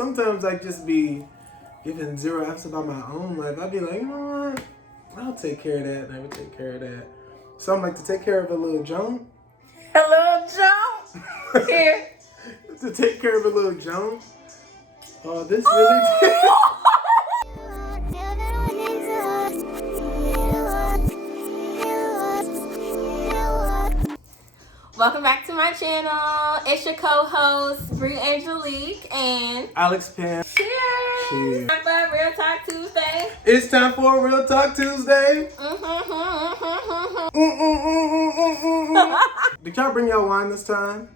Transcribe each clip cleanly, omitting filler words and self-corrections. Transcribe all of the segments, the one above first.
Sometimes I just be giving zero F's about my own life. I'd be like, you know what? I'll take care of that. Never take care of that. So I'm like, to take care of a little Joan. A little Joan? Here. To take care of a little Joan. Oh, this really did. Welcome back to my channel. It's your co-host, Angelique, and Alex Pan. Cheers. Time for Real Talk Tuesday. It's time for Real Talk Tuesday. Did y'all bring y'all wine this time?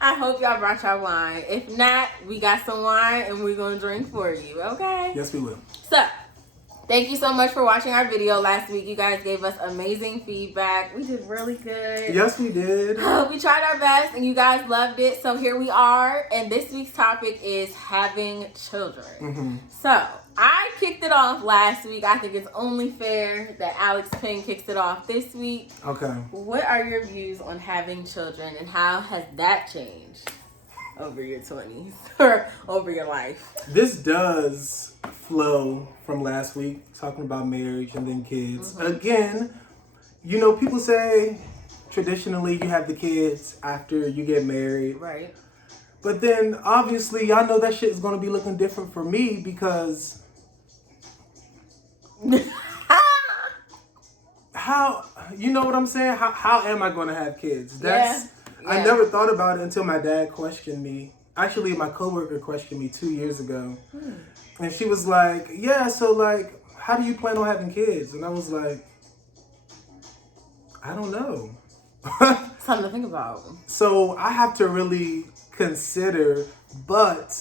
I hope y'all brought y'all wine. If not, we got some wine and we're going to drink for you, okay? Yes, we will. So, thank you so much for watching our video last week. You guys gave us amazing feedback. We did really good. Yes, we did. We tried our best and you guys loved it. So here we are. And this week's topic is having children. So I kicked it off last week. I think it's only fair that Alex Penn kicks it off this week. Okay. What are your views on having children and how has that changed over your 20s or over your life? This does flow from last week, talking about marriage and then kids. Again, you know, people say traditionally you have the kids after you get married. Right. But then obviously y'all know that shit is going to be looking different for me because how, you know what I'm saying? How am I going to have kids? That's Yeah. I never thought about it until my dad questioned me. Actually, my coworker questioned me 2 years ago. And she was like, yeah, so like, how do you plan on having kids? And I was like, I don't know. Something to think about. So I have to really consider, but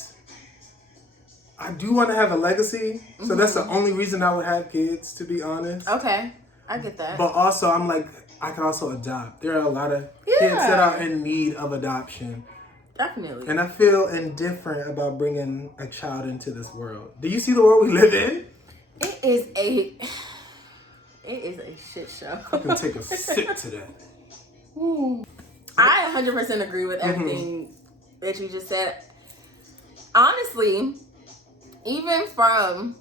I do want to have a legacy. So that's the only reason I would have kids, to be honest. Okay, I get that. But also, I'm like, I can also adopt. There are a lot of kids that are in need of adoption. Definitely. And I feel indifferent about bringing a child into this world. Do you see the world we live in? It is a shit show. I can take a sip to that. I 100% agree with everything that you just said. Honestly, even from,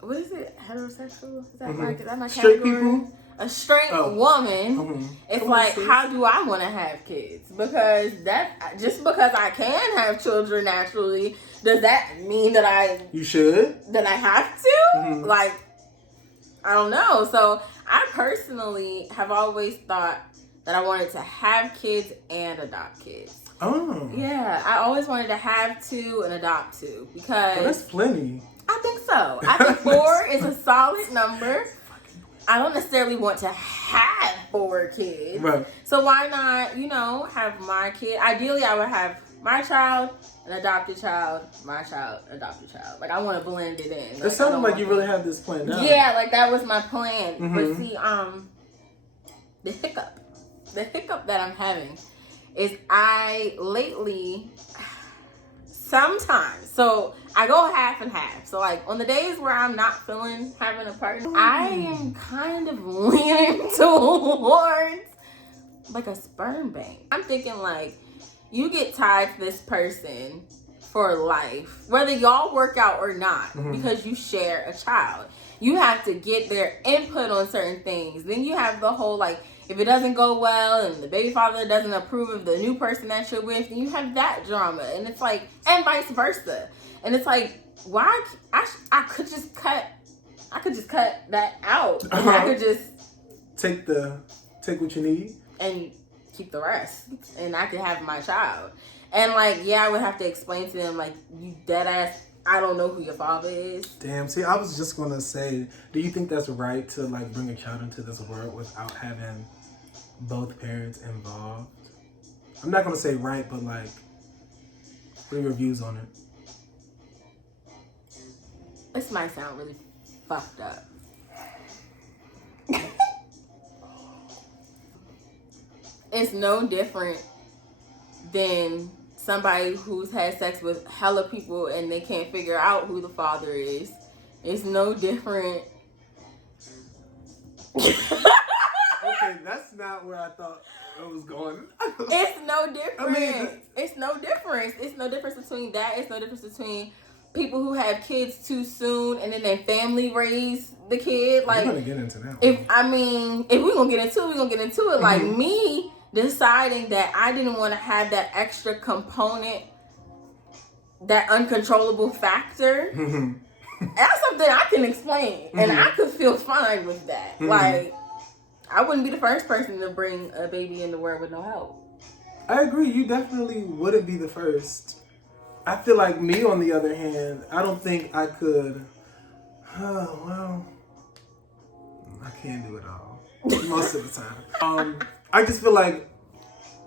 what is it? Heterosexual? Is that right? Is that my Straight category? people? A straight woman, it's like, how do I want to have kids? Because that, just because I can have children naturally, does that mean that You should? that I have to? Like, I don't know. So I personally have always thought that I wanted to have kids and adopt kids. Oh. Yeah, I always wanted to have two and adopt two because that's plenty. I think so. I think 4 is a solid number. I don't necessarily want to have 4 kids. Right. So why not, you know, have my kid? Ideally, I would have my child, an adopted child, my child, adopted child. Like, I want to blend it in. It sounded like you really have this planned out. Yeah, like that was my plan. But see, the hiccup that I'm having is I lately sometimes, so I go half and half. So like on the days where I'm not feeling having a partner, I am kind of leaning towards like a sperm bank. I'm thinking like you get tied to this person for life, whether y'all work out or not, because you share a child. You have to get their input on certain things. Then you have the whole like, if it doesn't go well and the baby father doesn't approve of the new person that you're with, then you have that drama. And it's like, and vice versa. And it's like, why? I could just cut that out. And I could just take what you need and keep the rest. And I could have my child. And like, yeah, I would have to explain to them like, you dead ass, I don't know who your father is. Damn, see, I was just gonna say, do you think that's right to like bring a child into this world without having both parents involved? I'm not gonna say right, but like, what are your views on it? This might sound really fucked up. It's no different than somebody who's had sex with hella people and they can't figure out who the father is. It's no different. Okay, that's not where I thought. I was going. It's no difference. I mean, it's no difference. It's no difference between that. It's no difference between people who have kids too soon and then their family raise the kid. Like, we're gonna get into that. If we're gonna get into it, we're gonna get into it. Like me deciding that I didn't want to have that extra component, that uncontrollable factor. That's something I can explain, and I could feel fine with that. Like, I wouldn't be the first person to bring a baby in the world with no help. I agree. You definitely wouldn't be the first. I feel like me, on the other hand, I don't think I could. Oh, well, I can't do it all most of the time. I just feel like,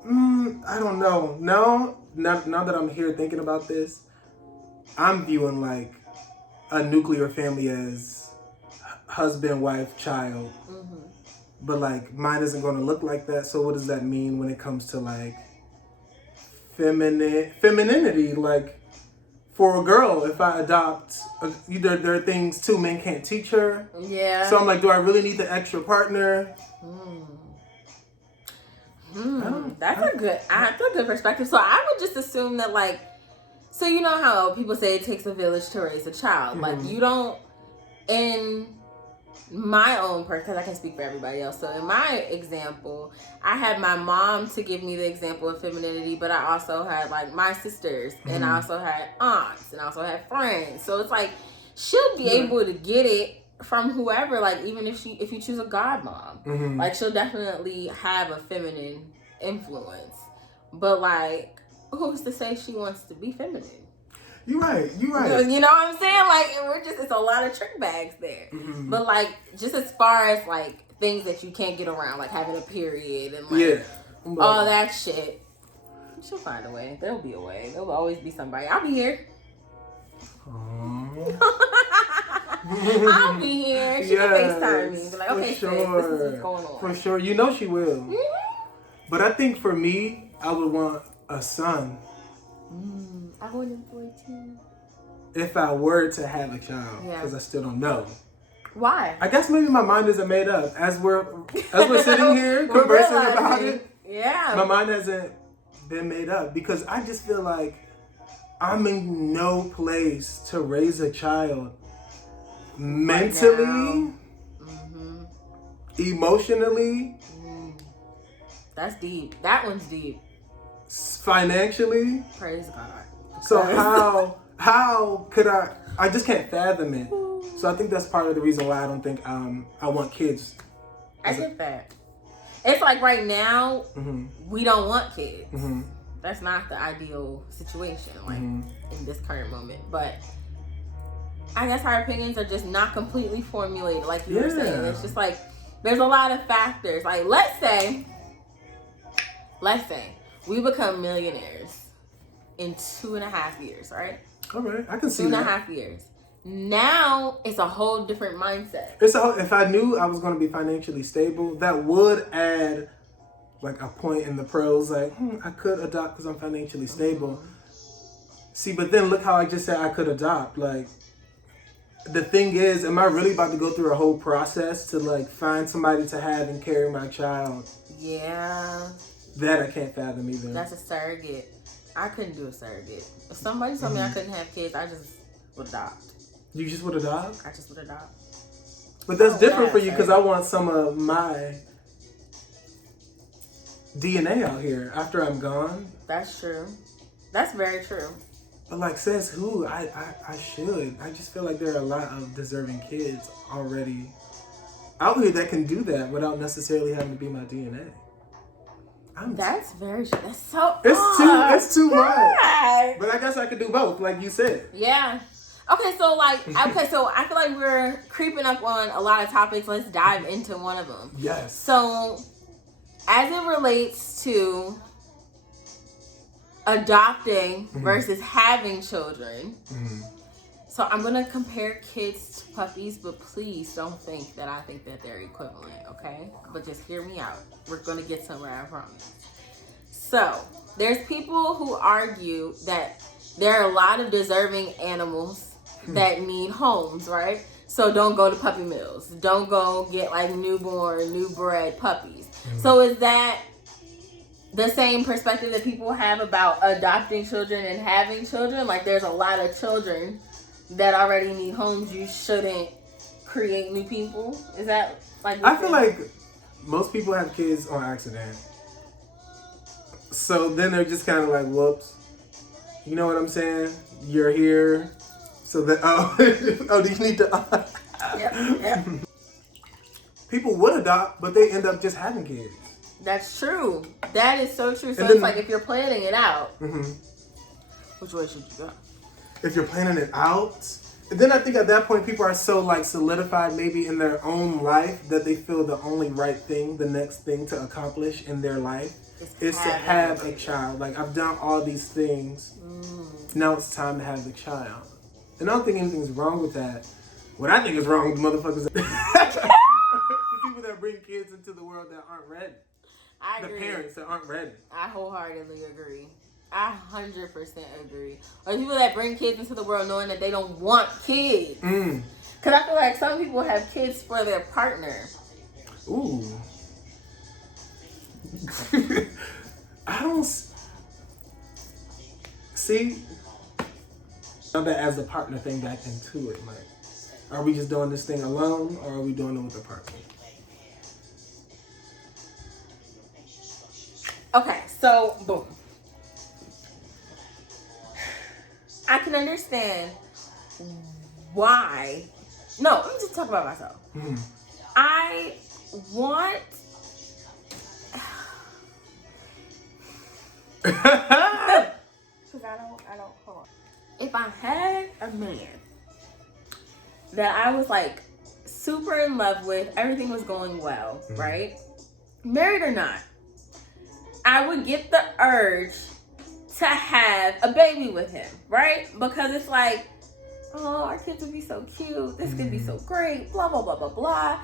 I don't know. No, now that I'm here thinking about this, I'm viewing like a nuclear family as husband, wife, child. But like mine isn't going to look like that. So what does that mean when it comes to like femininity? Like for a girl, if I adopt, there are things two men can't teach her. Yeah. So I'm like, do I really need the extra partner? That's a good perspective. So I would just assume that, like, so you know how people say it takes a village to raise a child. Like, you don't, in my own person, because I can speak for everybody else. So in my example, I had my mom to give me the example of femininity, but I also had like my sisters, and I also had aunts, and I also had friends. So it's like she'll be able to get it from whoever. Like, even if you choose a godmom, like she'll definitely have a feminine influence. But like, who's to say she wants to be feminine? You're right. You know what I'm saying? Like, it's a lot of trick bags there. But like, just as far as like things that you can't get around, like having a period and like all that shit, she'll find a way. There'll be a way. There'll always be somebody. I'll be here. I'll be here. She can FaceTime me. Be like, okay, sis, this is what's going on. For sure. You know she will. But I think for me, I would want a son. I want him 14. If I were to have a child, because I still don't know. Why? I guess maybe my mind isn't made up. As we're sitting here conversing about it, my mind hasn't been made up, because I just feel like I'm in no place to raise a child mentally, emotionally. That's deep. That one's deep. Financially. Praise God. So how could I just can't fathom it. So I think that's part of the reason why I don't think I want kids. I get that. It's like right now, we don't want kids. That's not the ideal situation, like in this current moment. But I guess our opinions are just not completely formulated, like you were saying. It's just like there's a lot of factors. Like let's say we become millionaires in 2.5 years, right? All right, I can see that. 2.5 years. Now it's a whole different mindset. If I knew I was going to be financially stable, that would add like a point in the pros. Like, I could adopt because I'm financially stable. See, but then look how I just said I could adopt. Like, the thing is, am I really about to go through a whole process to like find somebody to have and carry my child? Yeah. That I can't fathom either. That's a surrogate. I couldn't do a surrogate. If somebody told me I couldn't have kids, I just would adopt. You just would adopt? I just would adopt. But that's different for you, because I want some of my DNA out here after I'm gone. That's true. That's very true. But like, says who? I should. I just feel like there are a lot of deserving kids already out here that can do that without necessarily having to be my DNA. That's very true. That's so. It's too much. But I guess I could do both, like you said. Yeah. Okay, so so I feel like we're creeping up on a lot of topics. Let's dive into one of them. Yes. So, as it relates to adopting versus having children, so I'm gonna compare kids to puppies, but please don't think that I think that they're equivalent, okay? But just hear me out. We're gonna get somewhere, I promise. So, there's people who argue that there are a lot of deserving animals that need homes, right? So don't go to puppy mills. Don't go get like newborn, new bred puppies. So is that the same perspective that people have about adopting children and having children. Like, there's a lot of children that already need homes. You shouldn't create new people. Is that like? I feel like most people have kids on accident. So then they're just kind of like, whoops. You know what I'm saying? You're here. So that, oh, do you need to? Yep. People would adopt, but they end up just having kids. That's true. That is so true. So And then, it's like, if you're planning it out, which way should you go? If you're planning it out, then I think at that point people are so like solidified maybe in their own life that they feel the only right thing, the next thing to accomplish in their life is to have a child. Like, I've done all these things. Now it's time to have the child. And I don't think anything's wrong with that. What I think is wrong with motherfuckers the people that bring kids into the world that aren't ready. I agree. The parents that aren't ready. I wholeheartedly agree. I 100% agree. Or people that bring kids into the world knowing that they don't want kids. Because I feel like some people have kids for their partner. Ooh. I don't see. Now that as a partner thing back into it, like, are we just doing this thing alone or are we doing it with a partner? Okay, so boom. I can understand why. No, let me just talk about myself. I want. Because I don't. Hold on. If I had a man that I was like super in love with, everything was going well, right? Married or not, I would get the urge to have a baby with him, right? Because it's like, oh, our kids would be so cute. This could be so great. Blah, blah, blah, blah, blah.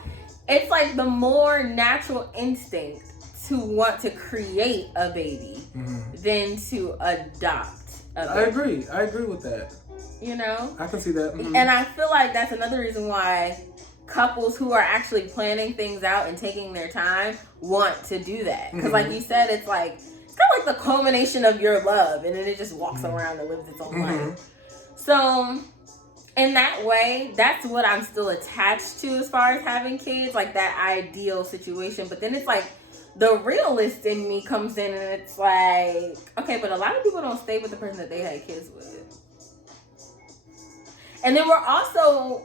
It's like the more natural instinct to want to create a baby than to adopt a baby. I agree with that. You know? I can see that. And I feel like that's another reason why couples who are actually planning things out and taking their time want to do that. Because like you said, it's like, it's kind of like the culmination of your love, and then it just walks around and lives its own life. So in that way, that's what I'm still attached to as far as having kids, like that ideal situation. But then it's like the realist in me comes in and it's like, okay, but a lot of people don't stay with the person that they had kids with. And then we're also,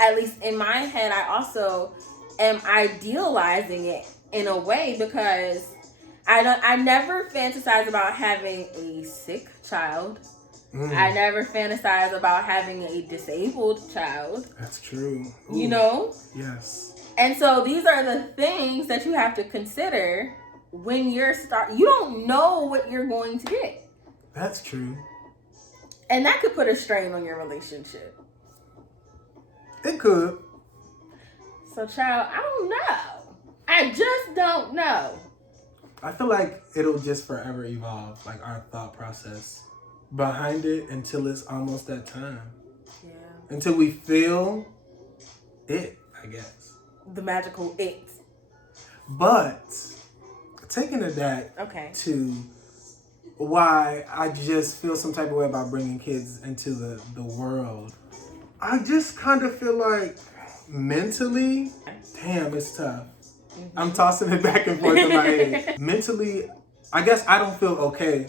at least in my head, I also am idealizing it in a way because I never fantasize about having a sick child. I never fantasize about having a disabled child. That's true. Ooh. You know? Yes. And so these are the things that you have to consider when you're you don't know what you're going to get. That's true. And that could put a strain on your relationship. It could. So, child, I don't know. I just don't know. I feel like it'll just forever evolve, like our thought process behind it until it's almost that time. Yeah. Until we feel it, I guess. The magical it. But taking it back to why I just feel some type of way about bringing kids into the world. I just kind of feel like mentally, damn, it's tough. I'm tossing it back and forth in my head. Mentally, I guess I don't feel okay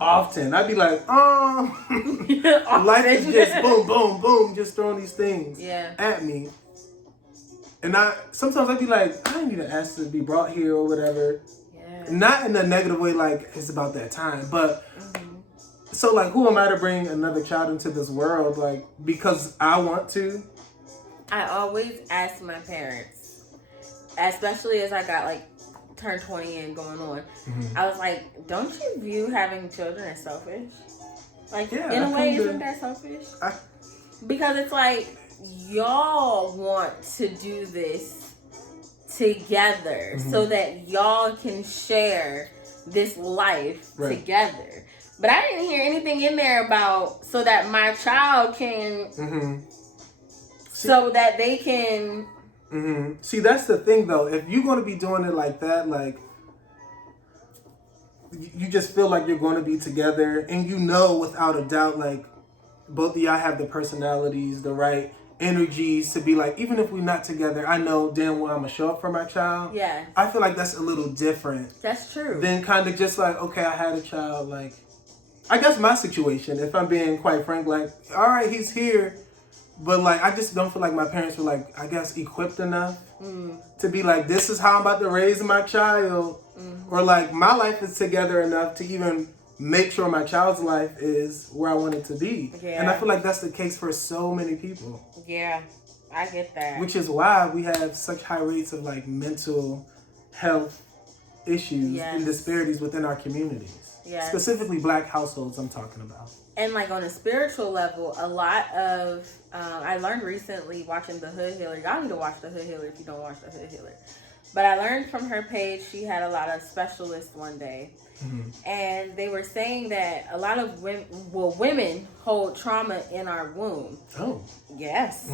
often. I'd be like, life is just boom, boom, boom, just throwing these things at me. And sometimes I'd be like, I didn't even ask to be brought here or whatever. Yeah. Not in a negative way, like it's about that time, but so like, who am I to bring another child into this world? Like, because I want to? I always ask my parents, especially as I got like turned 20 and going on. I was like, don't you view having children as selfish? Like, in a way, isn't that selfish? Because it's like, y'all want to do this together so that y'all can share this life together. But I didn't hear anything in there about so that my child can, so that they can. See, that's the thing though. If you're going to be doing it like that, like, you just feel like you're going to be together, and you know without a doubt, like, both of y'all have the personalities, the right energies to be like, even if we're not together, I know damn well I'm gonna show up for my child. Yeah. I feel like that's a little different. That's true. Than kind of just like, okay, I had a child. Like, I guess my situation, if I'm being quite frank, like, all right, he's here, but like, I just don't feel like my parents were like, I guess, equipped enough to be like, this is how I'm about to raise my child. Or like, my life is together enough to even make sure my child's life is where I want it to be. Yeah. And I feel like that's the case for so many people. Yeah, I get that. Which is why we have such high rates of like mental health issues and disparities within our communities. Yes. Specifically Black households I'm talking about. And like on a spiritual level, a lot of, I learned recently watching The Hood Healer. Y'all need to watch The Hood Healer if you don't watch The Hood Healer. But I learned from her page, she had a lot of specialists one day. And they were saying that a lot of women hold trauma in our womb. Oh. Yes.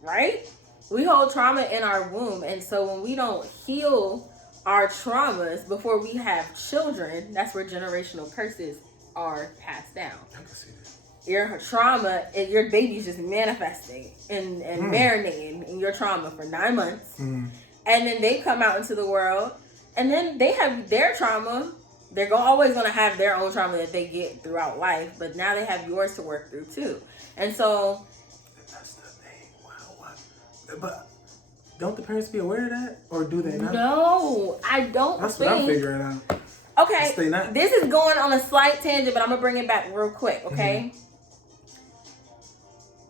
Right? We hold trauma in our womb. And so when we don't heal our traumas before we have children, that's where generational curses are passed down. I can see that. Your trauma, your baby's just manifesting and marinating in your trauma for 9 months. And then they come out into the world and then they have their trauma. They're always going to have their own trauma that they get throughout life, but now they have yours to work through too. And so... That's the thing. Wow. But don't the parents be aware of that? Or do they not? No, I don't That's think... what I'm figuring out. Okay, this is going on a slight tangent, but I'm going to bring it back real quick, okay?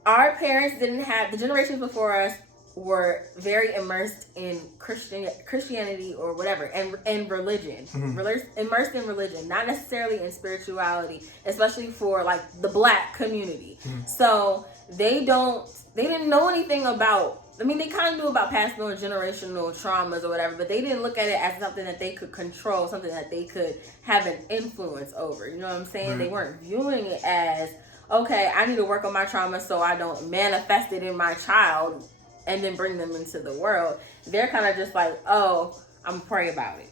Our parents didn't have... The generations before us were very immersed in Christianity or whatever, and religion. Immersed in religion, not necessarily in spirituality, especially for like the Black community. So they didn't know anything about, I mean, they kind of knew about past generational traumas or whatever, but they didn't look at it as something that they could control, something that they could have an influence over. You know what I'm saying? They weren't viewing it as, okay, I need to work on my trauma so I don't manifest it in my child and then bring them into the world. They're kind of just like, oh, I'm gonna pray about it.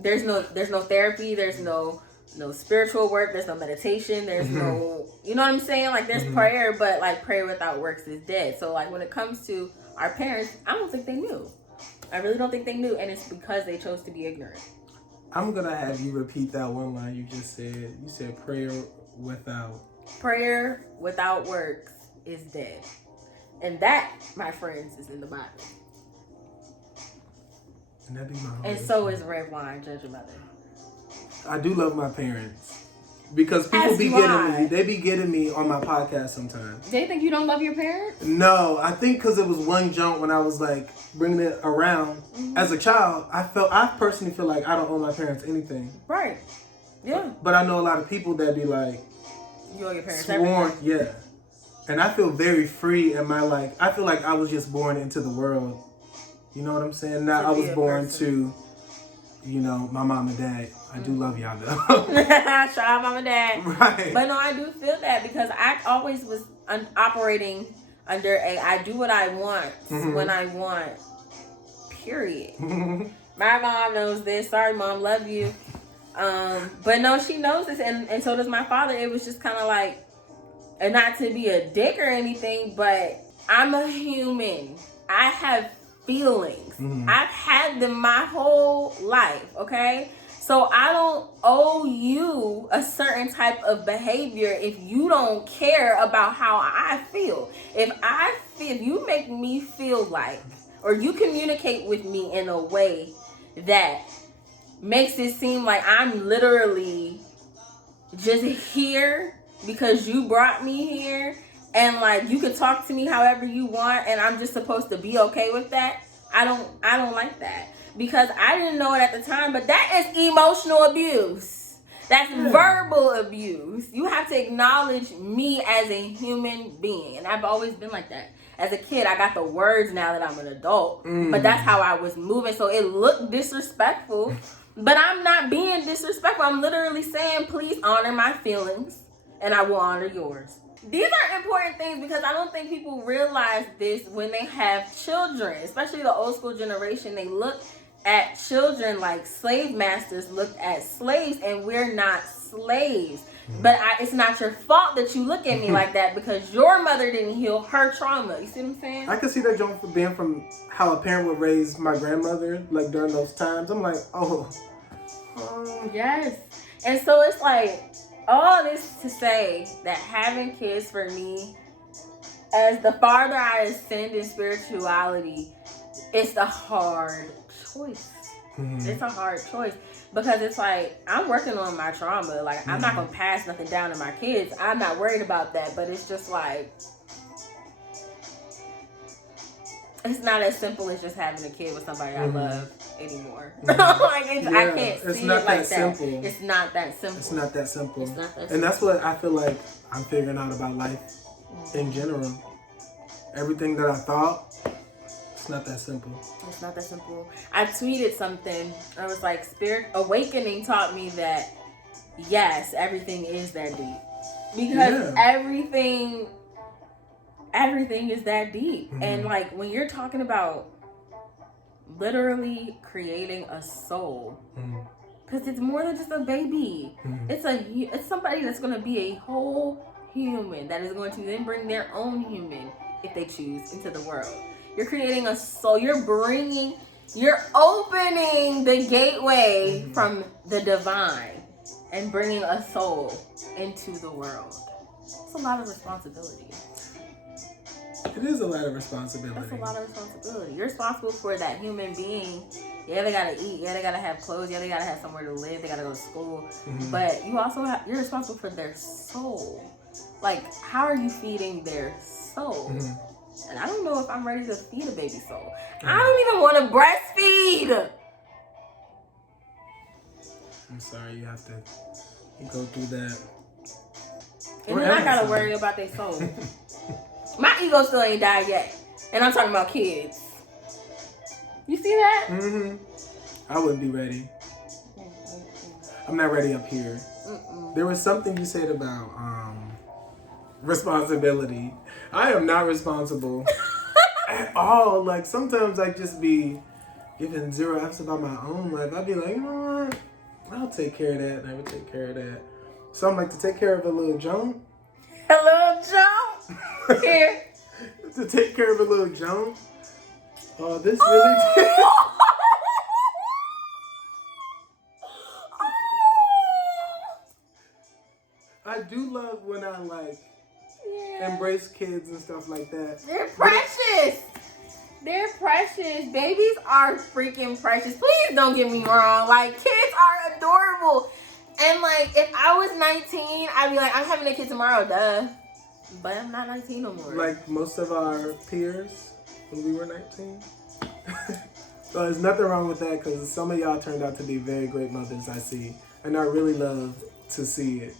There's no therapy. There's no spiritual work. There's no meditation. There's no, you know what I'm saying? Like there's prayer, but like prayer without works is dead. So like when it comes to our parents, I don't think they knew. I really don't think they knew, and it's because they chose to be ignorant. I'm gonna have you repeat that one line you just said. You said prayer without works is dead. And that, my friends, is in the Bible. And that'd be my home. And so is red wine, judge your mother. I do love my parents. Because people they be getting me on my podcast sometimes. They think you don't love your parents? No, I think because it was one jump when I was like bringing it around. As a child, I personally feel like I don't owe my parents anything. Right. Yeah. But I know a lot of people that be like, you owe your parents sworn, everything. yeah. And I feel very free in my like. I feel like I was just born into the world. You know what I'm saying? Now I was born to, you know, my mom and dad. I do love y'all though. Shout out mom and dad. Right. But no, I do feel that because I always was operating under I do what I want when I want. Period. My mom knows this. Sorry, mom, love you. But no, she knows this, and so does my father. It was just kind of like. And not to be a dick or anything, but I'm a human. I have feelings. I've had them my whole life, okay? So I don't owe you a certain type of behavior if you don't care about how I feel. If you make me feel like, or you communicate with me in a way that makes it seem like I'm literally just here because you brought me here and like you can talk to me however you want and I'm just supposed to be okay with that, I don't like that because I didn't know it at the time, but that is emotional abuse. That's verbal abuse. You have to acknowledge me as a human being, and I've always been like that. As a kid, I got the words now that I'm an adult, but that's how I was moving, so it looked disrespectful, but I'm not being disrespectful. I'm literally saying, please honor my feelings and I will honor yours. These are important things because I don't think people realize this when they have children, especially the old school generation. They look at children like slave masters looked at slaves, and we're not slaves. But it's not your fault that you look at me like that because your mother didn't heal her trauma. You see what I'm saying? I can see that joke being from how a parent would raise my grandmother, like during those times. I'm like, yes. And so it's like, all this to say that having kids for me, as the farther I ascend in spirituality, it's a hard choice. It's a hard choice because it's like, I'm working on my trauma. Like, I'm not going to pass nothing down to my kids. I'm not worried about that. But it's just like, it's not as simple as just having a kid with somebody I love anymore. Like, I can't see it like that. Simple. It's not that simple. It's not that simple. It's not that simple. And that's what I feel like I'm figuring out about life in general. Everything that I thought, it's not that simple. It's not that simple. I tweeted something. I was like, Spirit Awakening taught me that, yes, everything is that deep. Because everything is that deep. And like, when you're talking about literally creating a soul, because it's more than just a baby. It's somebody that's going to be a whole human that is going to then bring their own human, if they choose, into the world. You're creating a soul. You're opening the gateway from the divine and bringing a soul into the world. It's a lot of responsibility. It is a lot of responsibility. That's a lot of responsibility. You're responsible for that human being. Yeah, they gotta eat. Yeah, they gotta have clothes. Yeah, they gotta have somewhere to live. They gotta go to school. But you're responsible for their soul. Like, how are you feeding their soul? And I don't know if I'm ready to feed a baby soul. I don't even want to breastfeed. I'm sorry, you go through that. And then I gotta worry about their soul. My ego still ain't died yet. And I'm talking about kids. You see that? I wouldn't be ready. I'm not ready up here. There was something you said about responsibility. I am not responsible at all. Like, sometimes I just be giving zero F's about my own life. I'd be like, you know what? I'll take care of that. And I would take care of that. So I'm like, to take care of a little Joan. A little Joan? Here. To take care of a little Joan. Oh, this really did. I do love when I embrace kids and stuff like that. They're precious. They're precious. Babies are freaking precious. Please don't get me wrong. Like, kids are adorable. And like, if I was 19, I'd be like, I'm having a kid tomorrow, duh. But I'm not 19 no more. Like most of our peers when we were 19. So there's nothing wrong with that, because some of y'all turned out to be very great mothers, I see. And I really love to see it.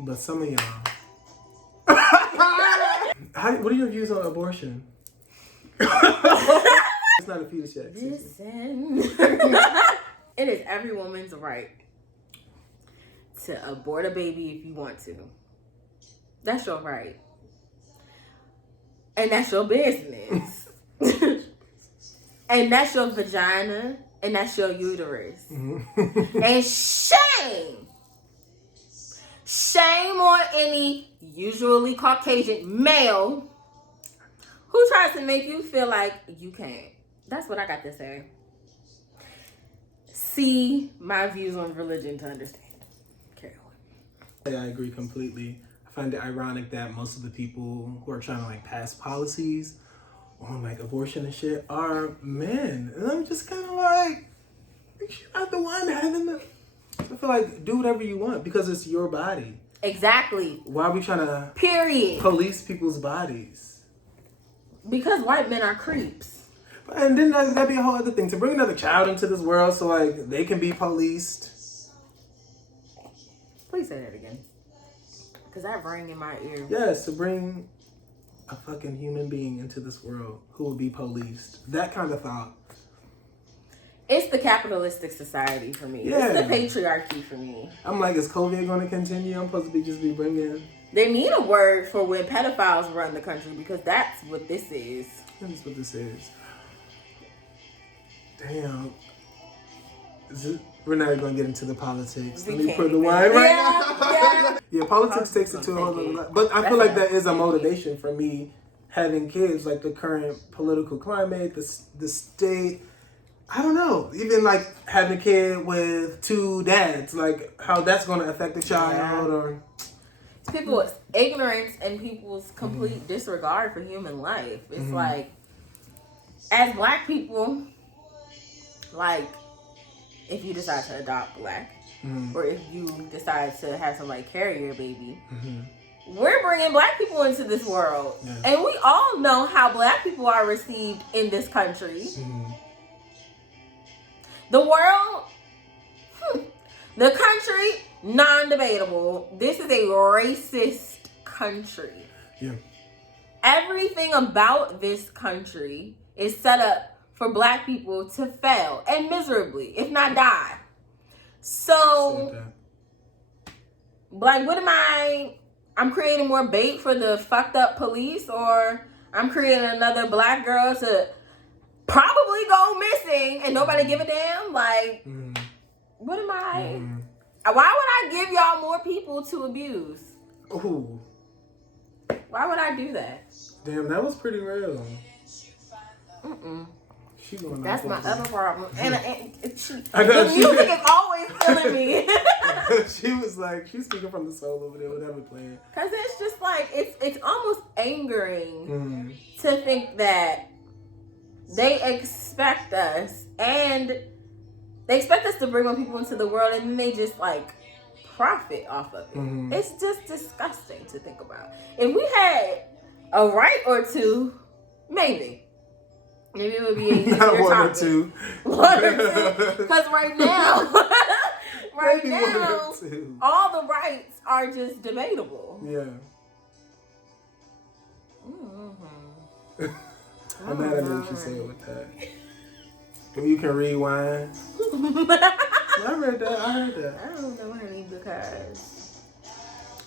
But some of y'all. What are your views on abortion? It's not a fetus yet. Listen. It is every woman's right to abort a baby if you want to. That's your right. And that's your business. And that's your vagina. And that's your uterus. And shame on any usually Caucasian male who tries to make you feel like you can't. That's what I got to say. See my views on religion to understand. Carry on. I agree completely. I find it ironic that most of the people who are trying to pass policies on abortion and shit are men. And I'm just kind of like, you're not the one having the... I feel like, do whatever you want because it's your body. Exactly. Why are we trying to police people's bodies? Because white men are creeps. And then that'd be a whole other thing. To bring another child into this world so they can be policed. Please say that again. Because that rang in my ear. Yes, to bring a fucking human being into this world who will be policed. That kind of thought. It's the capitalistic society for me. Yeah. It's the patriarchy for me. I'm like, is COVID going to continue? I'm supposed to just be bringing... They need a word for when pedophiles run the country, because that's what this is. That is what this is. Damn. We're not going to get into the politics. We Let me can't. pour the wine right now. Yeah. Yeah, politics takes it to a whole other level. But I feel like that is a motivation for me having kids, like the current political climate, the state. I don't know. Even like having a kid with two dads, like how that's going to affect the child or... It's people's ignorance and people's complete disregard for human life. It's like, as black people, like, if you decide to adopt black, or if you decide to have somebody carry your baby, we're bringing black people into this world. Yeah. And we all know how black people are received in this country. The world, the country, non-debatable. This is a racist country. Yeah. Everything about this country is set up for black people to fail, and miserably, if not die. So, like, what am I'm creating more bait for the fucked up police, or I'm creating another black girl to probably go missing and nobody give a damn? Like, what am I? Why would I give y'all more people to abuse? Ooh. Why would I do that? Damn, that was pretty real. That's my other problem. And I know, the music is always killing me. She was like, she's speaking from the soul over there, whatever playing. Because it's just like, it's almost angering to think that they expect us, and they expect us to bring more people into the world, and then they just like profit off of it. It's just disgusting to think about. If we had a right or two, maybe it would be easier. Not one topic. or two. One or two. Because right now, all the rights are just debatable. Yeah. I'm mad at what you said with that. If you can rewind. I heard that. I don't know, honey, because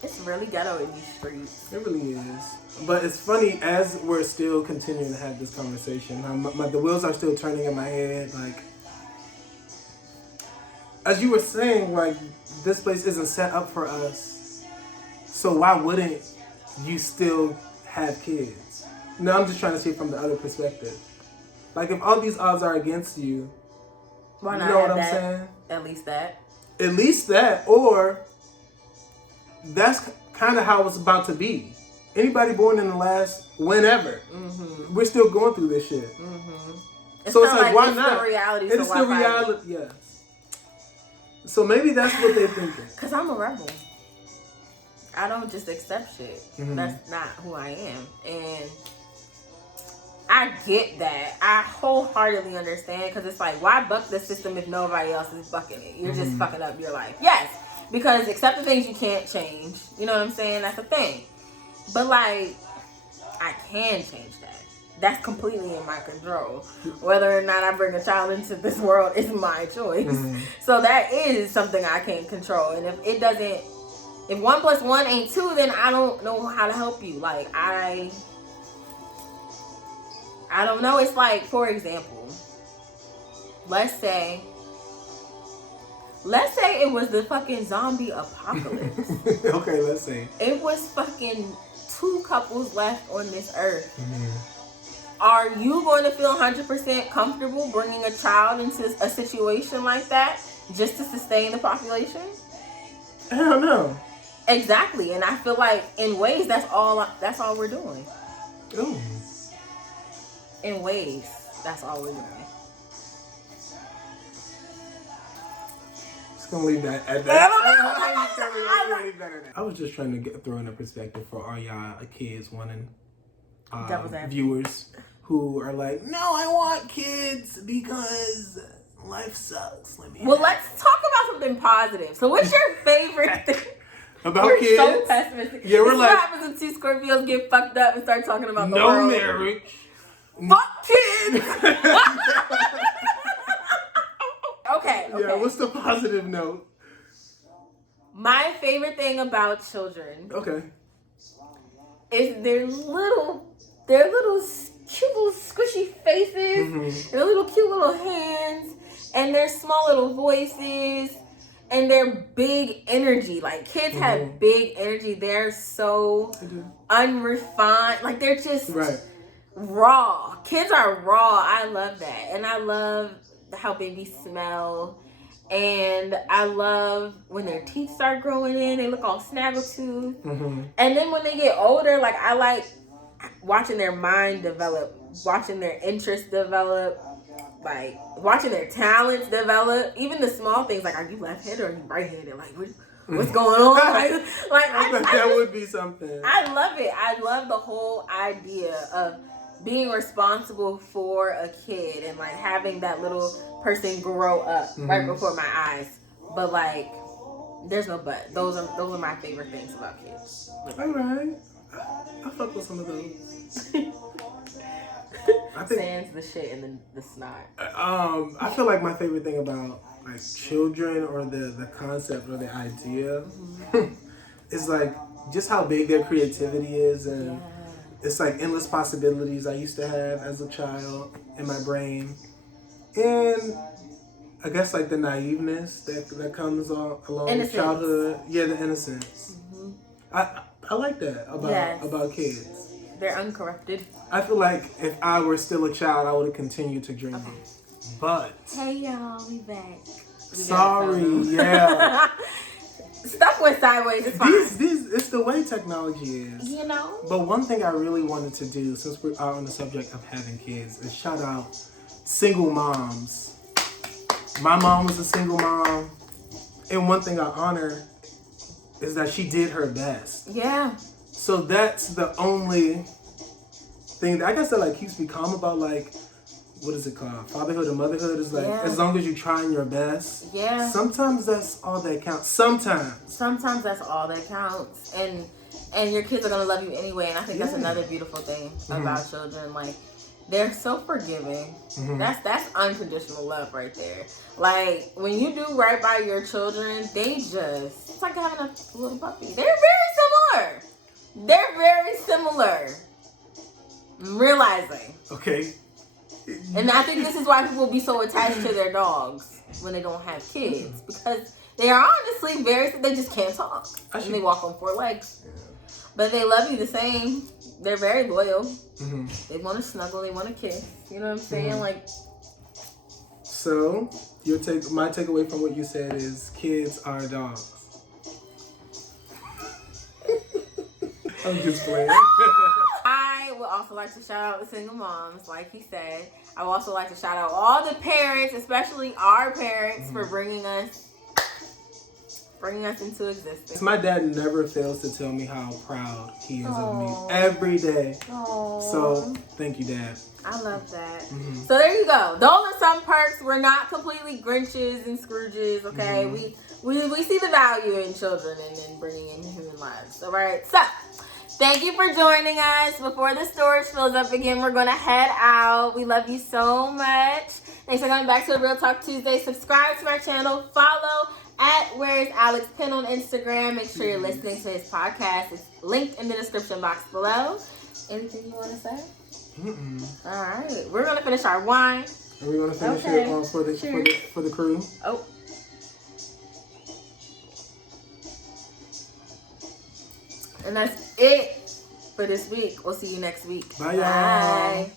it's really ghetto in these streets. It really is. But it's funny, as we're still continuing to have this conversation, the wheels are still turning in my head. Like, as you were saying, like, this place isn't set up for us. So why wouldn't you still have kids? No, I'm just trying to see it from the other perspective. Like, if all these odds are against you, why not? You know what I'm saying? At least that. At least that, or that's kind of how it's about to be. Anybody born in the last whenever, we're still going through this shit. So it's like, why not? The reality, it's the reality, yes. So maybe that's what they're thinking. Because I'm a rebel. I don't just accept shit. That's not who I am. And I get that. I wholeheartedly understand, because it's like, why buck the system if nobody else is bucking it? You're just fucking up your life. Yes, because accept the things you can't change. You know what I'm saying? That's a thing. But like, I can change that. That's completely in my control. Whether or not I bring a child into this world is my choice. So that is something I can control. And if it doesn't, if 1 + 1 ain't 2, then I don't know how to help you. Like, I don't know. It's like, for example, let's say it was the fucking zombie apocalypse. Okay, let's say. It was fucking 2 couples left on this earth. Are you going to feel 100% comfortable bringing a child into a situation like that just to sustain the population? Hell no. Exactly. And I feel like in ways that's all we're doing. Ooh. In ways, that's all we're doing. Just gonna leave that at that. I was just trying to throw in a perspective for all y'all kids wanting viewers who are like, no, I want kids because life sucks. Let's talk about something positive. So what's your favorite thing? About we're kids? So pessimistic. Yeah, we're what happens when 2 Scorpios get fucked up and start talking about the world. No marriage. Fuck kids. Okay. Yeah, what's the positive note? My favorite thing about children, okay, is their little cute little squishy faces, and their little cute little hands, and their small little voices, and their big energy. Like, kids have big energy. They're so unrefined. Like, they're just raw. Kids are raw. I love that. And I love how babies smell. And I love when their teeth start growing in. They look all snaggletooth. And then when they get older, like, I like watching their mind develop, watching their interests develop, like watching their talents develop. Even the small things, like, are you left-handed or are you right-handed? Like, what's going on? Like that would be something. I love it. I love the whole idea of being responsible for a kid and like having that little person grow up right before my eyes. But like, there's no but. Those are my favorite things about kids. All right, I fuck with some of those. I think Sans the shit and the snot. I feel like my favorite thing about like children or the concept or the idea is like just how big their creativity is, and it's like endless possibilities I used to have as a child in my brain, and I guess like the naiveness that comes along with childhood. Yeah, the innocence. I like that about kids. They're uncorrupted. I feel like if I were still a child, I would have continued to dream it. But hey y'all, we back. Sorry, yeah. Stuff went sideways. It's fine. It's the way technology is. You know? But one thing I really wanted to do, since we are on the subject of having kids, is shout out single moms. My mom was a single mom. And one thing I honor is that she did her best. Yeah. So that's the only thing that I guess that like keeps me calm about like, what is it called? Fatherhood and motherhood is like, as long as you're trying your best. Yeah. Sometimes that's all that counts. Sometimes that's all that counts. And your kids are gonna love you anyway. And I think that's another beautiful thing about children. Like, they're so forgiving. That's unconditional love right there. Like, when you do right by your children, it's like having a little puppy. They're very similar. I'm realizing. Okay. And I think this is why people be so attached to their dogs when they don't have kids. Because they are honestly they just can't talk. And they walk on 4 legs. Yeah. But they love you the same. They're very loyal. They want to snuggle. They want to kiss. You know what I'm saying? Like. So, my takeaway from what you said is kids are dogs. I'm just playing. I would also like to shout out the single moms, like he said. I would also like to shout out all the parents, especially our parents, for bringing us into existence. My dad never fails to tell me how proud he is of me every day. So thank you, Dad. I love that. So there you go. Those are some perks. We're not completely Grinches and Scrooges, okay? We see the value in children and in bringing in human lives. All right. So thank you for joining us. Before the storage fills up again, we're going to head out. We love you so much. Thanks for coming back to a Real Talk Tuesday. Subscribe to our channel. Follow at Where's Alex Pin on Instagram. Make sure you're listening to his podcast. It's linked in the description box below. Anything you want to say? All right. We're going to finish our wine. Are we going to finish it for the crew? Oh. And that's it for this week. We'll see you next week. Bye, y'all. Bye.